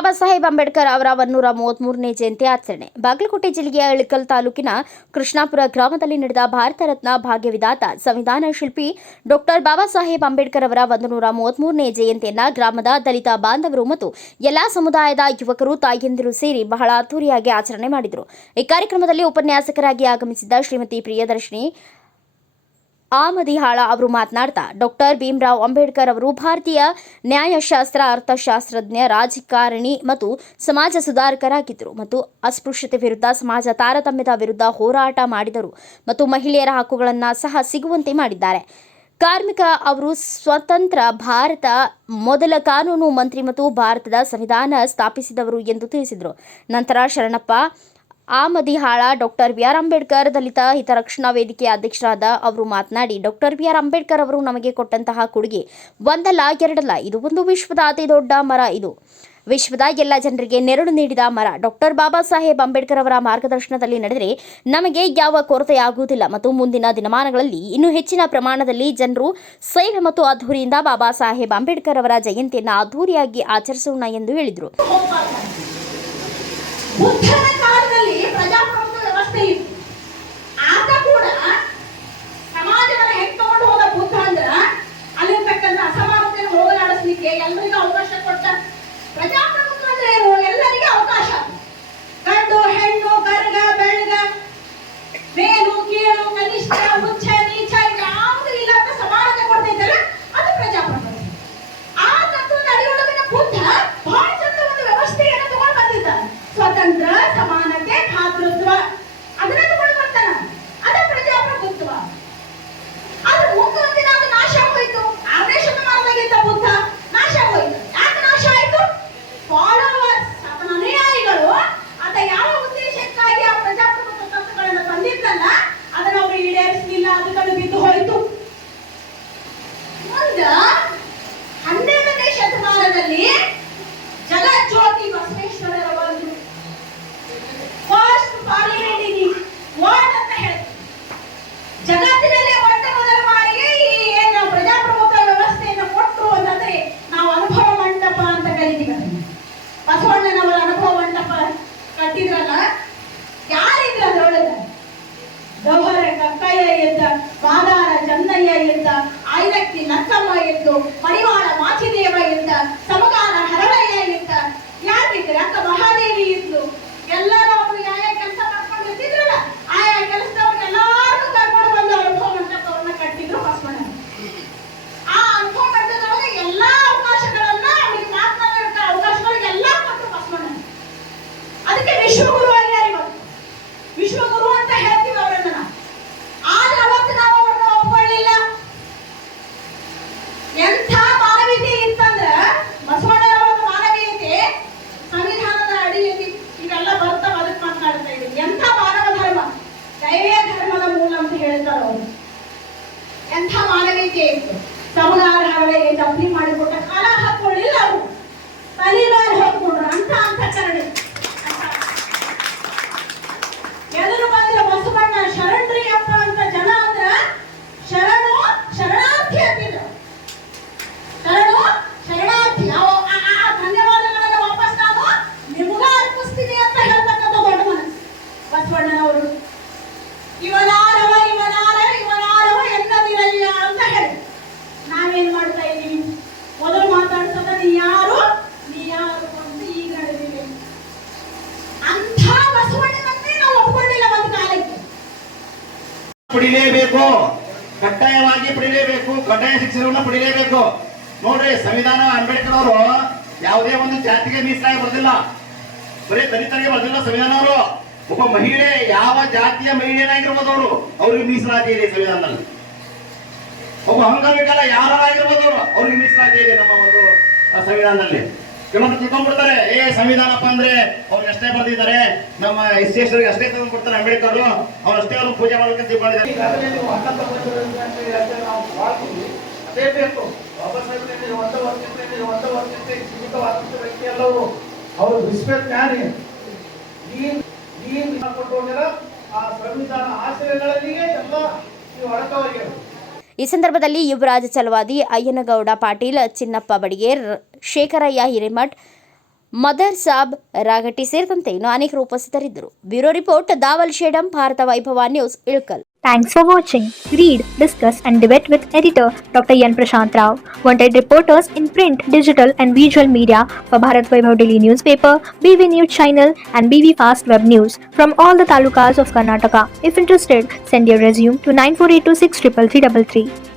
ಬಾಬಾ ಸಾಹೇಬ್ ಅಂಬೇಡ್ಕರ್ ಅವರ 133ನೇ ಜಯಂತಿ ಆಚರಣೆ. ಬಾಗಲಕೋಟೆ ಜಿಲ್ಲೆಯ ಇಳಕಲ್ ತಾಲೂಕಿನ ಕೃಷ್ಣಾಪುರ ಗ್ರಾಮದಲ್ಲಿ ನಡೆದ ಭಾರತ ರತ್ನ ಭಾಗ್ಯವಿಧಾತ ಸಂವಿಧಾನ ಶಿಲ್ಪಿ ಡಾಕ್ಟರ್ ಬಾಬಾ ಸಾಹೇಬ್ ಅಂಬೇಡ್ಕರ್ ಅವರ 133ನೇ ಜಯಂತಿಯನ್ನು ಗ್ರಾಮದ ದಲಿತ ಬಾಂಧವರು ಮತ್ತು ಎಲ್ಲಾ ಸಮುದಾಯದ ಯುವಕರು, ತಾಯಂದಿರು ಸೇರಿ ಬಹಳ ಅದ್ದೂರಿಯಾಗಿ ಆಚರಣೆ ಮಾಡಿದರು. ಈ ಕಾರ್ಯಕ್ರಮದಲ್ಲಿ ಉಪನ್ಯಾಸಕರಾಗಿ ಆಗಮಿಸಿದ್ದ ಶ್ರೀಮತಿ ಪ್ರಿಯದರ್ಶಿನಿ ಆಮದಿಹಾಳ ಅವರು ಮಾತನಾಡ್ತಾ, ಡಾಕ್ಟರ್ ಭೀಮರಾವ್ ಅಂಬೇಡ್ಕರ್ ಅವರು ಭಾರತೀಯ ನ್ಯಾಯಶಾಸ್ತ್ರ, ಅರ್ಥಶಾಸ್ತ್ರಜ್ಞ, ರಾಜಕಾರಣಿ ಮತ್ತು ಸಮಾಜ ಸುಧಾರಕರಾಗಿದ್ದರು ಮತ್ತು ಅಸ್ಪೃಶ್ಯತೆ ವಿರುದ್ಧ, ಸಮಾಜ ತಾರತಮ್ಯದ ವಿರುದ್ಧ ಹೋರಾಟ ಮಾಡಿದರು ಮತ್ತು ಮಹಿಳೆಯರ ಹಕ್ಕುಗಳನ್ನು ಸಹ ಸಿಗುವಂತೆ ಮಾಡಿದ್ದಾರೆ. ಕಾರ್ಮಿಕ ಅವರು ಸ್ವತಂತ್ರ ಭಾರತ ಮೊದಲ ಕಾನೂನು ಮಂತ್ರಿ ಮತ್ತು ಭಾರತದ ಸಂವಿಧಾನ ಸ್ಥಾಪಿಸಿದವರು ಎಂದು ತಿಳಿಸಿದರು. ನಂತರ Sharanappa Amadihala doctor B R Ambedkar Dalit ಹಿತರಕ್ಷಣಾ ವೇದಿಕೆಯ ಅಧ್ಯಕ್ಷರಾದ ಅವರು ಮಾತನಾಡಿ, ಡಾಕ್ಟರ್ ಬಿ ಆರ್ ಅಂಬೇಡ್ಕರ್ ಅವರು ನಮಗೆ ಕೊಟ್ಟಂತಹ ಕೊಡುಗೆ ಒಂದಲ್ಲ ಎರಡಲ್ಲ, ಇದು ಒಂದು ವಿಶ್ವದ ಅತಿ ದೊಡ್ಡ ಮರ. ಇದು ವಿಶ್ವದ ಎಲ್ಲ ಜನರಿಗೆ ನೆರಳು ನೀಡಿದ ಮರ. ಡಾಕ್ಟರ್ ಬಾಬಾ ಸಾಹೇಬ್ ಅಂಬೇಡ್ಕರ್ ಅವರ ಮಾರ್ಗದರ್ಶನದಲ್ಲಿ ನಡೆದರೆ ನಮಗೆ ಯಾವ ಕೊರತೆಯಾಗುವುದಿಲ್ಲ ಮತ್ತು ಮುಂದಿನ ದಿನಮಾನಗಳಲ್ಲಿ ಇನ್ನೂ ಹೆಚ್ಚಿನ ಪ್ರಮಾಣದಲ್ಲಿ ಜನರು ಸೇವೆ ಮತ್ತು ಅದ್ದೂರಿಯಿಂದ ಬಾಬಾ ಸಾಹೇಬ್ ಅಂಬೇಡ್ಕರ್ ಅವರ ಜಯಂತಿಯನ್ನು ಅದ್ದೂರಿಯಾಗಿ ಆಚರಿಸೋಣ ಎಂದು ಹೇಳಿದರು. ಪ್ರಜಾಪ್ರಭುತ್ವ ವ್ಯವಸ್ಥೆ ಇತ್ತು. ಆತ ಕೂಡ ಸಮಾಜವನ್ನು ಹೆಕ್ಕೊಂಡು ಹೋದ ಬುದ್ಧ ಅಂದ್ರ ಅಲ್ಲಿರ್ತಕ್ಕಂಥ ಅಸಮಾನತೆಯನ್ನು ಹೋಗಲಾಡಿಸ್ಲಿಕ್ಕೆ ಎಲ್ಲರಿಗೂ ಅವಕಾಶ ಕೊಟ್ಟ. ಪ್ರಜಾಪ್ರಭುತ್ವ ಅಂದ್ರೆ ಎಲ್ಲರಿಗೂ ಅವಕಾಶ. ಗಂಡು ಹೆಣ್ಣು, ಕರ್ಗ ಬೆಳಗ, ಮೇಲು ಕೀಳು, ಕನಿಷ್ಠ, ಉಚ್ಚ ನೀಚ ಯಾವುದು ಇಲ್ಲ ಅಂತ ಸಮಾನತೆ ಕೊಡ್ತೈತಲ್ಲ, ಅದು ಪ್ರಜಾಪ್ರಭುತ್ವ. ಆ ತತ್ವದ ಅಡಿಯೊಳಗಿನ ಬುದ್ಧ ಬಹಳ ಚಂದ ಒಂದು ವ್ಯವಸ್ಥೆಯನ್ನು ತಗೊಂಡು ಬಂದಿದ್ದ. ಸ್ವತಂತ್ರ, ಸಮಾನತೆ, ಭಾತೃತ್ವ ಅದನ್ನ ತಗೊಂಡು ಬರ್ತಾನ. ಅದ ಪ್ರಜಾಪ್ರಭುತ್ವ. ಅದು ಮುಂದೊಂದಿನ ಅದು ನಾಶ ಹೋಯಿತು. 6ನೇ ಶತಮಾನದಾಗಿದ್ದ ಬುದ್ಧ ನಾಶ ಹೋಯಿತು. ಯಾಕೆ ನಾಶ ಆಯಿತು? ಫಾಲೋವರ್ಸ್, ಆತನ ಅನುಯಾಯಿಗಳು ಆತ ಯಾವ ಉದ್ದೇಶಕ್ಕಾಗಿ ಆ ಪ್ರಜಾಪ್ರಭುತ್ವ ತತ್ವಗಳನ್ನು ತಂದಿದ್ದಲ್ಲ ಅದನ್ನ ಅವರು ಈಡೇರಿಸಲಿಲ್ಲ. ಅದಕ್ಕದು ಬಿದ್ದು ಹೋಯಿತು. ಮುಂದ 12ನೇ ಶತಮಾನದಲ್ಲಿ ಜಗಜ್ಯೋತಿ ಬಸವೇಶ್ವರರ ಬಂದರು. ಫಸ್ಟ್ ಪಾರ್ಲಿಮೆಂಟ್ ಇನ್ ವರ್ಲ್ಡ್ ಅಂತ ಹೇಳ್ತಾರೆ. ಜಗತ್ತಿನಲ್ಲಿ ಮೊಟ್ಟ ಮೊದಲ ಬಾರಿಗೆ ಈ ಏನು ಪ್ರಜಾಪ್ರಭುತ್ವ ವ್ಯವಸ್ಥೆಯನ್ನು ಕೊಟ್ಟರು ಅಂತಂದ್ರೆ ನಾವು ಅನುಭವ ಮಂಟಪ ಅಂತ ಕರಿತೀವಿ. ಬಸವಣ್ಣನವರ ಅನುಭವ ಮಂಟಪ ಕಟ್ಟಿದ್ರಲ್ಲ, ಯಾರಿದ್ರು ಅದ್ರೊಳಗೆ? ಗೌಹರ ಕಕ್ಕಯ್ಯ ಇದ್ದ, ಬಾದಾರ ಚನ್ನಯ್ಯ ಇದ್ದ, ಐಲಕ್ಕಿ ನಕ್ಕಮ್ಮ ಇದ್ದು, ಮಡಿವಾಳ ಮಾಚಿದೇವ ಇದ್ದ, ಸಮಗಾರ ಹರಳಯ್ಯ ಇದ್ದ, ಯಾರಿದ್ರು? ಅಕ್ಕ ಮಹಾದೇವಿ ಇದ್ಲು. ಎಲ್ಲರೂ ಅವರು ಯಾವ ಕೆಲಸ ಮಾಡ್ಕೊಂಡು ಇರ್ತಿದ್ರಲ್ಲ, ಆಯಾ ಕೆಲಸದವ್ರಿಗೆ ಎಲ್ಲಾರು ಕರ್ಕೊಂಡು ಬಂದು ಅನುಭವ ಮಂಟಪವನ್ನ ಕಟ್ಟಿದ್ರು ಬಸವಣ್ಣ. ಆ ಅನುಭವ ಮಂಟಪದೊಳಗೆ ಎಲ್ಲಾ ಅವಕಾಶಗಳನ್ನ ಅವರಿಗೆ ಮಾತನಾಡೋಕ ಅವಕಾಶಗಳಿಗೆಲ್ಲ ಕೊಟ್ಟರು ಬಸವಣ್ಣ. ಅದಕ್ಕೆ ವಿಶ್ವಗುರು ಆಗ್ಯಾರ. ಇವತ್ತು ವಿಶ್ವಗುರು ಅಂತ ಹೇಳ್ತೀವಿ ಅವರನ್ನ. ಆದ್ರೆ ಅವತ್ತು ನಾವು ಅವ್ರನ್ನ ಒಪ್ಕೊಳ್ಳಿಲ್ಲ. ಎಂಥ ಮಾನವೀಯತೆ ಇತ್ತಂದ್ರ ಬಸವಣ್ಣನವರ ಮಾನವೀಯತೆ ಸಂವಿಧಾನದ ಅಡಿಯಲ್ಲಿ ಇವೆಲ್ಲ ಬರ್ತಾವ. ಅದಕ್ಕೆ ಮಾತನಾಡ್ತಾ ಇದ್ದೀವಿ. ಎಂಥ ಮಾನವ ಧರ್ಮ, ದೈವೀಯ ಧರ್ಮದ ಮೂಲ ಅಂತ ಹೇಳ್ತಾರ ಅವರು. ಎಂಥ ಮಾನವೀಯತೆ ಇತ್ತು. ಸಮಗಾರ ಹರಳೆಗೆ ಜಪ್ತಿ ಮಾಡಿಕೊಟ್ಟ ಕಾಲ ಹಾಕೊಳ್ಳಿಲ್ಲ. ಅವರು ತಲೆ ಮೇಲೆ ಹೋಗ್ಕೊಂಡ್ರು. ಅಂತ ಕರಡಿ ಎದುರು ಬಂದಿರೋ ಬಸವಣ್ಣ ಶರಣ್ರಿ ಅಪ್ಪ ಅಂತ ಜನ ಅಂದ್ರ ಶರಣು ಶರಣಾರ್ಥಿ ಅಂತಿದ್ರು. ಶರಣು ಶರಣಾರ್ಥಿ. ಆ ಧನ್ಯವಾದಗಳನ್ನ ವಾಪಸ್ ನಾನು ನಿಮಗ ಅರ್ಪಿಸ್ತೀನಿ ಅಂತ ಹೇಳ್ತಕ್ಕಂಥ ದೊಡ್ಡ ಮನಸ್ಸು ಬಸವಣ್ಣನವರು. ಇವನಾರವ ಎನ್ನದಿರಯ್ಯ ಅಂತ ಹೇಳಿ ನಾವೇನ್ ಮಾಡ್ತಾ ಇದ್ದೀವಿ? ಮೊದಲು ಮಾತಾಡ್ಸೋದ ನೀ ಯಾರು ಅಂತ ಈಗ ನಡೆದಿದೆ. ಅಂಥ ಬಸವಣ್ಣನನ್ನೇ ನಾವು ಒಪ್ಕೊಂಡಿಲ್ಲ ಒಂದು ಕಾಲಕ್ಕೆ. ಪಡಿಲೇಬೇಕು, ಕಡ್ಡಾಯವಾಗಿ ಪಡಿಲೇಬೇಕು, ಕಡ್ಡಾಯ ಶಿಕ್ಷಣವನ್ನು ಪಡಿಲೇಬೇಕು. ನೋಡ್ರಿ, ಸಂವಿಧಾನ ಅಂಬೇಡ್ಕರ್ ಅವರು ಯಾವುದೇ ಒಂದು ಜಾತಿಗೆ ಮೀಸಲಾಗಿ ಬರ್ದಿಲ್ಲ, ಬರೀ ದಲಿತರಿಗೆ ಬರ್ದಿಲ್ಲ ಸಂವಿಧಾನ ಅವರು. ಒಬ್ಬ ಮಹಿಳೆ ಯಾವ ಜಾತಿಯ ಮಹಿಳೆಯಾಗಿರ್ಬೋದು ಅವರು, ಅವ್ರಿಗೆ ಮೀಸಲಾತಿ ಇದೆ ಸಂವಿಧಾನದಲ್ಲಿ. ಒಬ್ಬ ಅಂಗವಿಕಲ ಯಾರಾಗಿರ್ಬೋದು ಅವರು, ಅವ್ರಿಗೆ ಮೀಸಲಾತಿ ಇದೆ ನಮ್ಮ ಒಂದು ಸಂವಿಧಾನದಲ್ಲಿ. ಕೆಲವೊಂದು ತಿಳ್ಕೊಂಡ್ಬಿಡ್ತಾರೆ, ಸಂವಿಧಾನಪ್ಪ ಅಂದ್ರೆ ಅವ್ರಿಗೆ ಅಷ್ಟೇ ಬರ್ದಿದ್ದಾರೆ, ನಮ್ಮ ಎಸ್ಟಿಗೆ ಅಷ್ಟೇ ತಂದು ಕೊಡ್ತಾರೆ ಅಂಬೇಡ್ಕರ್, ಅವ್ರು ಅಷ್ಟೇ ಅವ್ರನ್ನ ಪೂಜೆ ಮಾಡೋಕೆ ತಿಳ್ಕೊಂಡಿದ್ದಾರೆ. ಅದೇ ಬೇಕು. ಬಾಬಾ ಸಾಹೇಬ್ ಒಂದ ವ್ಯಕ್ತಿ ಎಲ್ಲವರು ಅವರು ವಿಶ್ವ ಜ್ಞಾನಿ. ಕೊಟ್ಟು ಹೋಗಿರೋ ಆ ಸಂವಿಧಾನ ಆಶಯಗಳಲ್ಲಿಯೇ ಎಲ್ಲ ನೀವು ಅಡಕವಾಗ್ಯಾರ. ಈ ಸಂದರ್ಭದಲ್ಲಿ ಯುವರಾಜ ಚಲವಾದಿ, ಅಯ್ಯನಗೌಡ ಪಾಟೀಲ್, ಚಿನ್ನಪ್ಪ ಬಡಿಗೇರ್, ಶೇಖರಯ್ಯ ಹಿರೇಮಠ್, ಮದರ್ ಸಾಬ್ ರಾಗಟಿ ಸೇರಿದಂತೆ ಇನ್ನು ಅನೇಕರು ಉಪಸ್ಥಿತರಿದ್ದರು. ಬ್ಯೂರೋ ರಿಪೋರ್ಟ್ ದಾವಲ್ ಶೇಡಂ, ಭಾರತ ವೈಭವ news, Ilkal. Thanks for watching. Read, discuss, and debate with editor Dr. Yan Prashant Rao. Wanted reporters in print, digital, and visual media for Bharat Vaibhav Daily Newspaper, BV News Channel, and BV Fast Web News from all the talukas of Karnataka. If interested, send your resume to 9482633333.